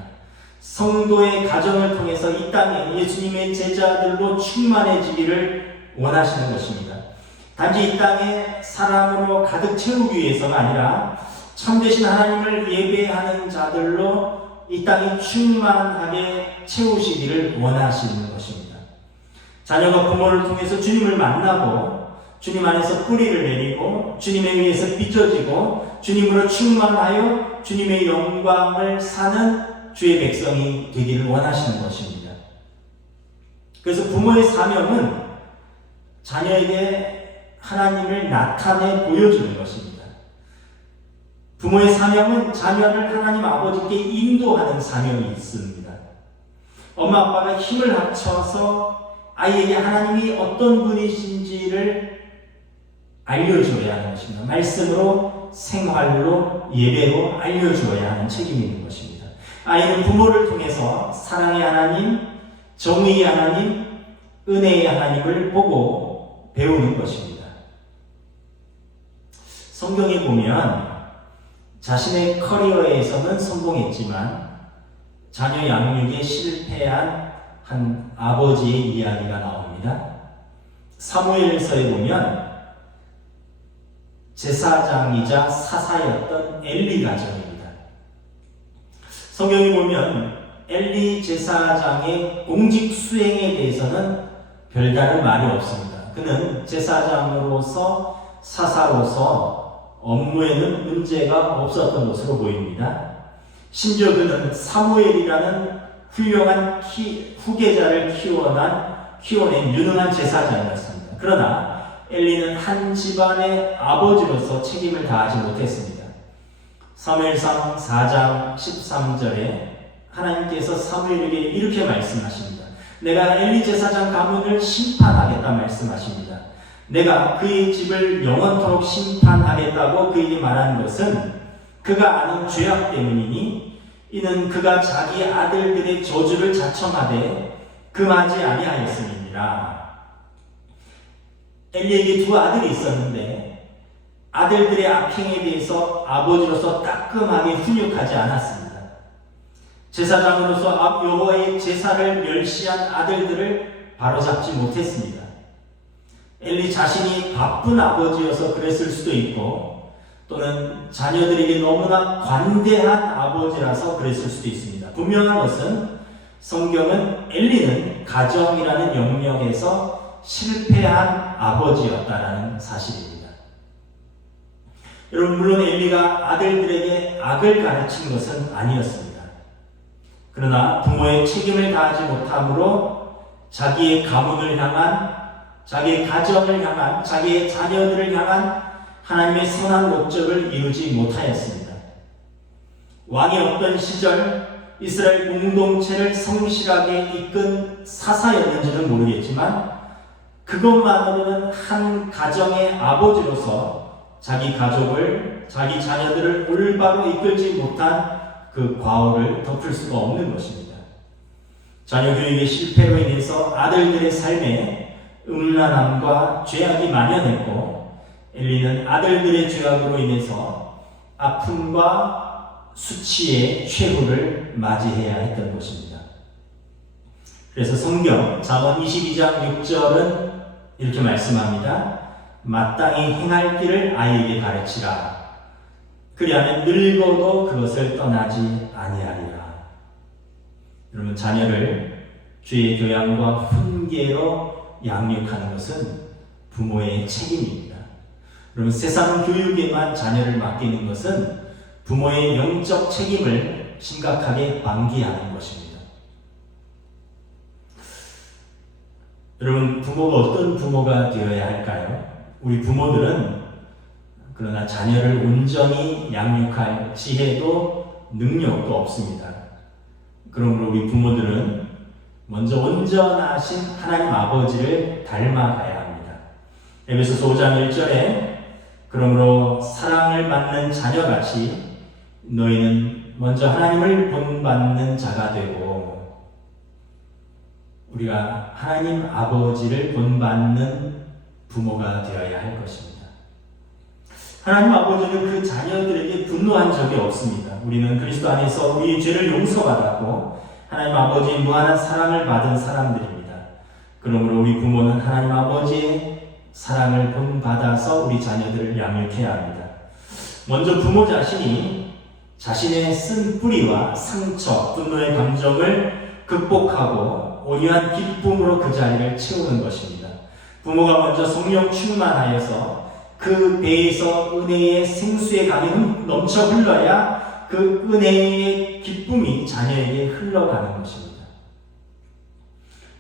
성도의 가정을 통해서 이 땅에 예수님의 제자들로 충만해지기를 원하시는 것입니다. 단지 이 땅에 사람으로 가득 채우기 위해서가 아니라 참되신 하나님을 예배하는 자들로 이 땅이 충만하게 채우시기를 원하시는 것입니다. 자녀가 부모를 통해서 주님을 만나고 주님 안에서 뿌리를 내리고 주님에 의해서 빚어지고 주님으로 충만하여 주님의 영광을 사는 주의 백성이 되기를 원하시는 것입니다. 그래서 부모의 사명은 자녀에게 하나님을 나타내 보여주는 것입니다. 부모의 사명은 자녀를 하나님 아버지께 인도하는 사명이 있습니다. 엄마 아빠가 힘을 합쳐서 아이에게 하나님이 어떤 분이신지를 알려줘야 하는 것입니다. 말씀으로, 생활로, 예배로 알려줘야 하는 책임이 있는 것입니다. 아이는 부모를 통해서 사랑의 하나님, 정의의 하나님, 은혜의 하나님을 보고 배우는 것입니다. 성경에 보면 자신의 커리어에서는 성공했지만 자녀 양육에 실패한 한 아버지의 이야기가 나옵니다. 사무엘서에 보면 제사장이자 사사였던 엘리 가정입니다. 성경에 보면 엘리 제사장의 공직 수행에 대해서는 별다른 말이 없습니다. 그는 제사장으로서 사사로서 업무에는 문제가 없었던 것으로 보입니다. 심지어 그는 사무엘이라는 훌륭한 후계자를 키워낸 유능한 제사장이었습니다. 그러나 엘리는 한 집안의 아버지로서 책임을 다하지 못했습니다. 사무엘상 4장 13절에 하나님께서 사무엘에게 이렇게 말씀하십니다. 내가 엘리 제사장 가문을 심판하겠다 말씀하십니다. 내가 그의 집을 영원토록 심판하겠다고 그에게 말한 것은 그가 아는 죄악 때문이니 이는 그가 자기 아들들의 저주를 자청하되 금하지 아니하였음이니라. 엘리에게 두 아들이 있었는데 아들들의 악행에 대해서 아버지로서 따끔하게 훈육하지 않았습니다. 제사장으로서 여호와의 제사를 멸시한 아들들을 바로잡지 못했습니다. 엘리 자신이 바쁜 아버지여서 그랬을 수도 있고 또는 자녀들에게 너무나 관대한 아버지라서 그랬을 수도 있습니다. 분명한 것은 성경은 엘리는 가정이라는 영역에서 실패한 아버지였다라는 사실입니다. 여러분, 물론 엘리가 아들들에게 악을 가르친 것은 아니었습니다. 그러나 부모의 책임을 다하지 못함으로 자기의 가문을 향한, 자기의 가정을 향한, 자기의 자녀들을 향한 하나님의 선한 목적을 이루지 못하였습니다. 왕이 없던 시절 이스라엘 공동체를 성실하게 이끈 사사였는지는 모르겠지만 그것만으로는 한 가정의 아버지로서 자기 가족을, 자기 자녀들을 올바로 이끌지 못한 그 과오를 덮을 수가 없는 것입니다. 자녀 교육의 실패로 인해서 아들들의 삶에 음란함과 죄악이 만연했고 엘리는 아들들의 죄악으로 인해서 아픔과 수치의 최후를 맞이해야 했던 것입니다. 그래서 성경 잠언 22장 6절은 이렇게 말씀합니다. 마땅히 행할 길을 아이에게 가르치라. 그리하면 늙어도 그것을 떠나지 아니하리라. 여러분, 자녀를 주의 교양과 훈계로 양육하는 것은 부모의 책임입니다. 여러분, 세상 교육에만 자녀를 맡기는 것은 부모의 영적 책임을 심각하게 방기하는 것입니다. 여러분, 부모가 어떤 부모가 되어야 할까요? 우리 부모들은 그러나 자녀를 온전히 양육할 지혜도 능력도 없습니다. 그러므로 우리 부모들은 먼저 온전하신 하나님 아버지를 닮아가야 합니다. 에베소서 5장 1절에 그러므로 사랑을 받는 자녀같이 너희는 먼저 하나님을 본받는 자가 되고, 우리가 하나님 아버지를 본받는 부모가 되어야 할 것입니다. 하나님 아버지는 그 자녀들에게 분노한 적이 없습니다. 우리는 그리스도 안에서 우리의 죄를 용서받았고 하나님 아버지의 무한한 사랑을 받은 사람들입니다. 그러므로 우리 부모는 하나님 아버지의 사랑을 본받아서 우리 자녀들을 양육해야 합니다. 먼저 부모 자신이 자신의 쓴 뿌리와 상처, 분노의 감정을 극복하고 온유한 기쁨으로 그 자리를 채우는 것입니다. 부모가 먼저 성령 충만하여서 그 배에서 은혜의 생수의 강이 넘쳐 흘러야 그 은혜의 기쁨이 자녀에게 흘러가는 것입니다.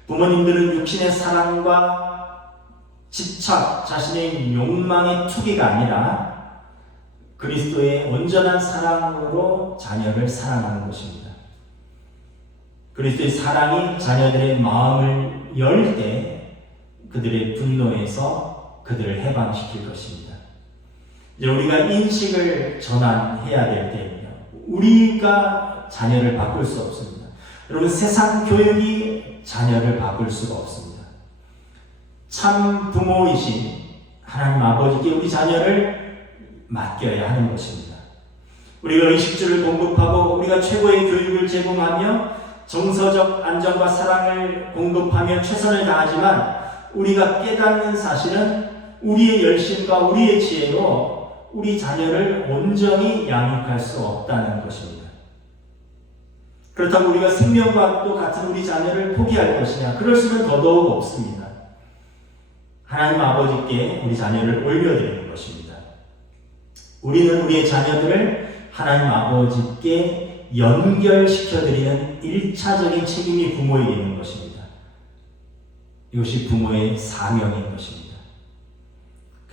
부모님들은 육신의 사랑과 집착, 자신의 욕망의 투기가 아니라 그리스도의 온전한 사랑으로 자녀를 사랑하는 것입니다. 그리스도의 사랑이 자녀들의 마음을 열 때 그들의 분노에서 그들을 해방시킬 것입니다. 이제 우리가 인식을 전환해야 될 때입니다. 우리가 자녀를 바꿀 수 없습니다. 여러분, 세상 교육이 자녀를 바꿀 수가 없습니다. 참 부모이신 하나님 아버지께 우리 자녀를 맡겨야 하는 것입니다. 우리가 의식주를 공급하고 우리가 최고의 교육을 제공하며 정서적 안정과 사랑을 공급하며 최선을 다하지만 우리가 깨닫는 사실은 우리의 열심과 우리의 지혜로 우리 자녀를 온전히 양육할 수 없다는 것입니다. 그렇다면 우리가 생명과 또 같은 우리 자녀를 포기할 것이냐? 그럴 수는 더더욱 없습니다. 하나님 아버지께 우리 자녀를 올려드리는 것입니다. 우리는 우리의 자녀들을 하나님 아버지께 연결시켜드리는 1차적인 책임이 부모에게 있는 것입니다. 이것이 부모의 사명인 것입니다.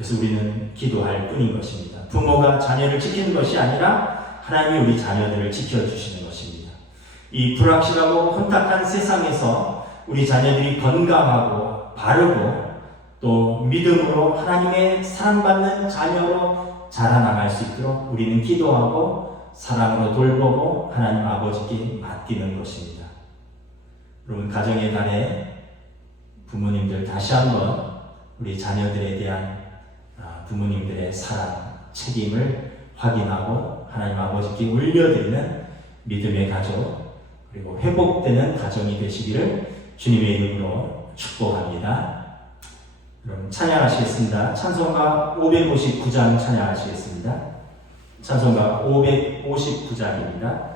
그래서 우리는 기도할 뿐인 것입니다. 부모가 자녀를 지키는 것이 아니라 하나님이 우리 자녀들을 지켜주시는 것입니다. 이 불확실하고 혼탁한 세상에서 우리 자녀들이 건강하고 바르고 또 믿음으로 하나님의 사랑받는 자녀로 자라나갈 수 있도록 우리는 기도하고 사랑으로 돌보고 하나님 아버지께 맡기는 것입니다. 여러분, 가정의 달에 부모님들 다시 한번 우리 자녀들에 대한 부모님들의 사랑, 책임을 확인하고 하나님 아버지께 올려드리는 믿음의 가족, 그리고 회복되는 가정이 되시기를 주님의 이름으로 축복합니다. 여러분, 찬양하시겠습니다. 찬송가 559장 찬양하시겠습니다. 찬송가 559장입니다.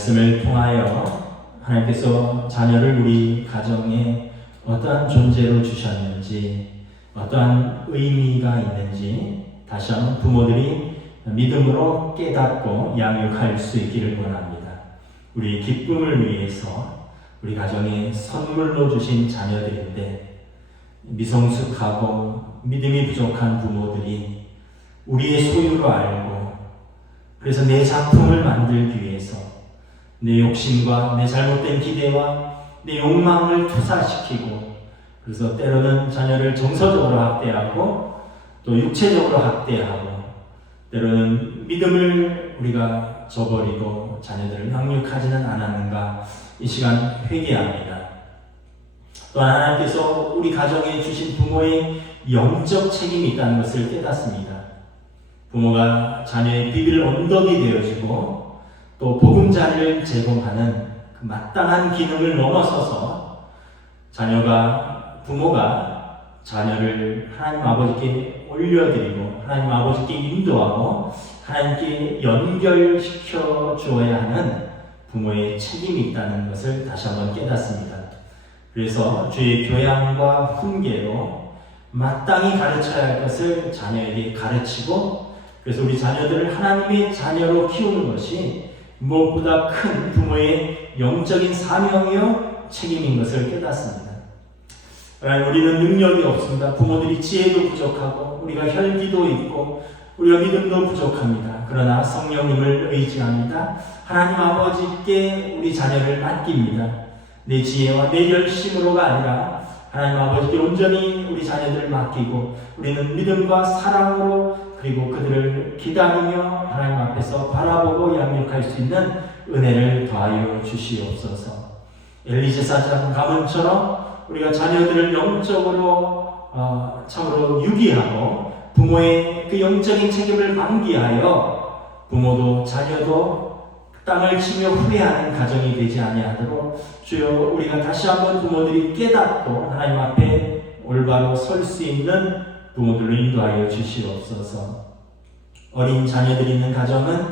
말씀을 통하여 하나님께서 자녀를 우리 가정에 어떠한 존재로 주셨는지, 어떠한 의미가 있는지 다시 한번 부모들이 믿음으로 깨닫고 양육할 수 있기를 원합니다. 우리 기쁨을 위해서 우리 가정에 선물로 주신 자녀들인데, 미성숙하고 믿음이 부족한 부모들이 우리의 소유로 알고, 그래서 내 작품을 만들기 위해서 내 욕심과 내 잘못된 기대와 내 욕망을 투사시키고, 그래서 때로는 자녀를 정서적으로 학대하고 또 육체적으로 학대하고, 때로는 믿음을 우리가 저버리고 자녀들을 양육하지는 않았는가, 이 시간 회개합니다. 또한 하나님께서 우리 가정에 주신 부모의 영적 책임이 있다는 것을 깨닫습니다. 부모가 자녀의 비빌 언덕이 되어주고 또 보금자리를 제공하는 그 마땅한 기능을 넘어서서 부모가 자녀를 하나님 아버지께 올려드리고 하나님 아버지께 인도하고 하나님께 연결시켜 주어야 하는 부모의 책임이 있다는 것을 다시 한번 깨닫습니다. 그래서 주의 교양과 훈계로 마땅히 가르쳐야 할 것을 자녀에게 가르치고, 그래서 우리 자녀들을 하나님의 자녀로 키우는 것이 무엇보다 큰 부모의 영적인 사명이요 책임인 것을 깨닫습니다. 우리는 능력이 없습니다. 부모들이 지혜도 부족하고 우리가 혈기도 있고 우리가 믿음도 부족합니다. 그러나 성령님을 의지합니다. 하나님 아버지께 우리 자녀를 맡깁니다. 내 지혜와 내 열심으로가 아니라 하나님 아버지께 온전히 우리 자녀들을 맡기고, 우리는 믿음과 사랑으로 그리고 그들을 기다리며 하나님 앞에서 바라보고 양육할 수 있는 은혜를 더하여 주시옵소서. 엘리제사장 가문처럼 우리가 자녀들을 영적으로 참으로 유기하고 부모의 그 영적인 책임을 방기하여 부모도 자녀도 땅을 치며 후회하는 가정이 되지 아니하도록 주여, 우리가 다시 한번 부모들이 깨닫고 하나님 앞에 올바로 설 수 있는 부모들로 인도하여 주시옵소서. 어린 자녀들이 있는 가정은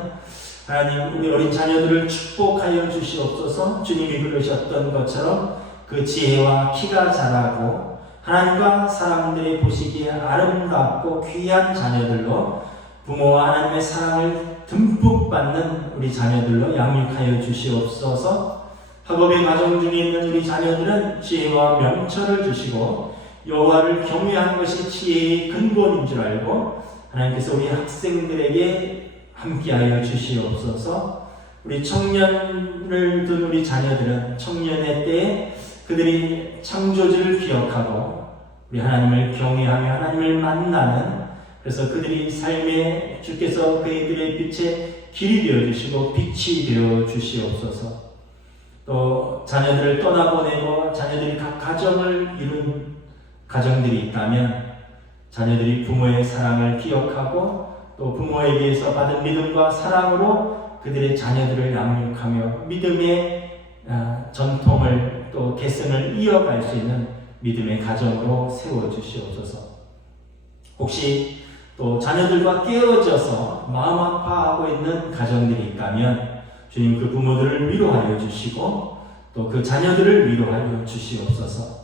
하나님, 우리 어린 자녀들을 축복하여 주시옵소서. 주님이 그러셨던 것처럼 그 지혜와 키가 자라고 하나님과 사람들이 보시기에 아름답고 귀한 자녀들로 부모와 하나님의 사랑을 듬뿍 받는 우리 자녀들로 양육하여 주시옵소서. 학업의 과정 중에 있는 우리 자녀들은 지혜와 명철을 주시고 여호와를 경외하는 것이 지혜의 근본인 줄 알고 하나님께서 우리 학생들에게 함께하여 주시옵소서. 우리 청년을 둔 우리 자녀들은 청년의 때에 그들이 창조주를 기억하고 우리 하나님을 경외하며 하나님을 만나는, 그래서 그들이 삶에 주께서 그들의 빛에 길이 되어주시고 빛이 되어주시옵소서. 또 자녀들을 떠나보내고 자녀들이 각 가정을 이룬 가정들이 있다면 자녀들이 부모의 사랑을 기억하고 또 부모에 대해서 받은 믿음과 사랑으로 그들의 자녀들을 양육하며 믿음의 전통을 또 계승을 이어갈 수 있는 믿음의 가정으로 세워주시옵소서. 혹시 또 자녀들과 깨어져서 마음 아파하고 있는 가정들이 있다면 주님 그 부모들을 위로하여 주시고 또 그 자녀들을 위로하여 주시옵소서.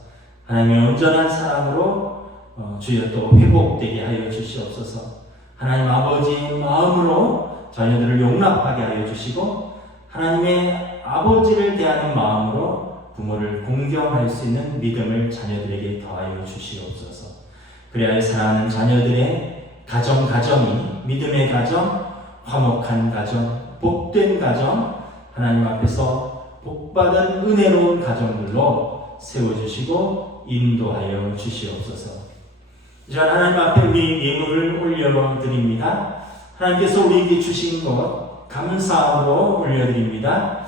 하나님의 온전한 사랑으로 주여 또 회복되게 하여 주시옵소서. 하나님 아버지의 마음으로 자녀들을 용납하게 하여 주시고 하나님의 아버지를 대하는 마음으로 부모를 공경할 수 있는 믿음을 자녀들에게 더하여 주시옵소서. 그래야 사랑하는 자녀들의 가정이 믿음의 가정, 화목한 가정, 복된 가정, 하나님 앞에서 복받은 은혜로운 가정들로 세워주시고 인도하여 주시옵소서. 이제 하나님 앞에 우리 예물을 올려드립니다. 하나님께서 우리에게 주신 것 감사함으로 올려드립니다.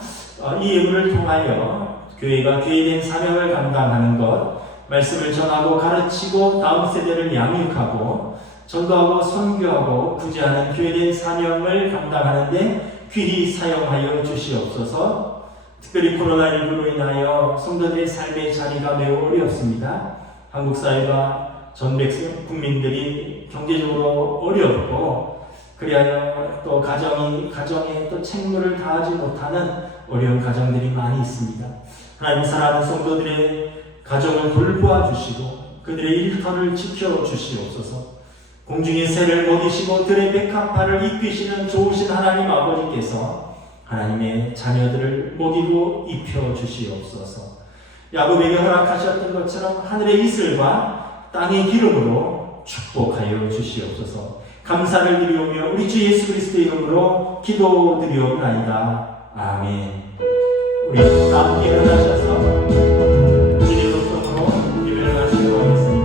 이 예물을 통하여 교회가 교회된 사명을 감당하는 것, 말씀을 전하고 가르치고 다음 세대를 양육하고 전도하고 선교하고 구제하는 교회된 사명을 감당하는 데 귀히 사용하여 주시옵소서. 특별히 코로나19로 인하여 성도들의 삶의 자리가 매우 어렵습니다. 한국 사회가 전 국민들이 경제적으로 어렵고 그리하여 또 가정에 또 책무를 다하지 못하는 어려운 가정들이 많이 있습니다. 하나님 사랑하는 성도들의 가정을 돌보아 주시고 그들의 일터를 지켜주시옵소서. 공중의 새를 먹이시고 들의 백합화를 입히시는 좋으신 하나님 아버지께서 하나님의 자녀들을 먹이고 입혀주시옵소서. 야곱에게 허락하셨던 것처럼 하늘의 이슬과 땅의 기름으로 축복하여 주시옵소서. 감사를 드리오며 우리 주 예수 그리스도의 이름으로 기도드리옵나이다. 아멘. 우리 다 함께 일어나셔서 주님 독성으로 예배를 마치도록 하겠습니다.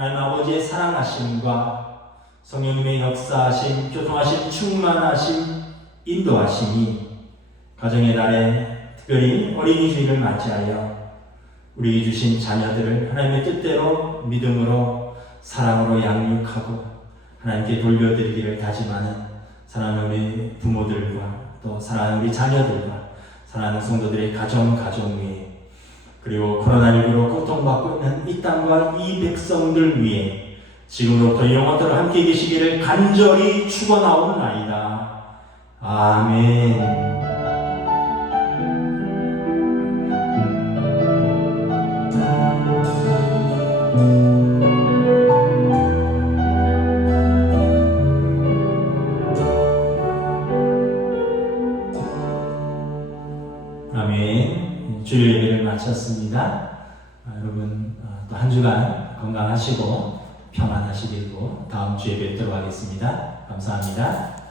하나님 아버지의 사랑하심과 성령님의 역사하심, 교통하심, 충만하심, 인도하심이 가정의 날에 특별히 어린이 주일을 맞이하여 우리에게 주신 자녀들을 하나님의 뜻대로 믿음으로 사랑으로 양육하고 하나님께 돌려드리기를 다짐하는 사랑하는 우리 부모들과 또 사랑하는 우리 자녀들과 사랑하는 성도들의 가정 위에 그리고 코로나19로 고통받고 있는 이 땅과 이 백성들 위해 지금부터 영원토록 함께 계시기를 간절히 축원하옵나이다. 아멘. 아멘. 주일 예배를 마쳤습니다. 여러분 또 한 주간 건강하시고 평안하시길 다음 주에 뵙도록 하겠습니다. 감사합니다.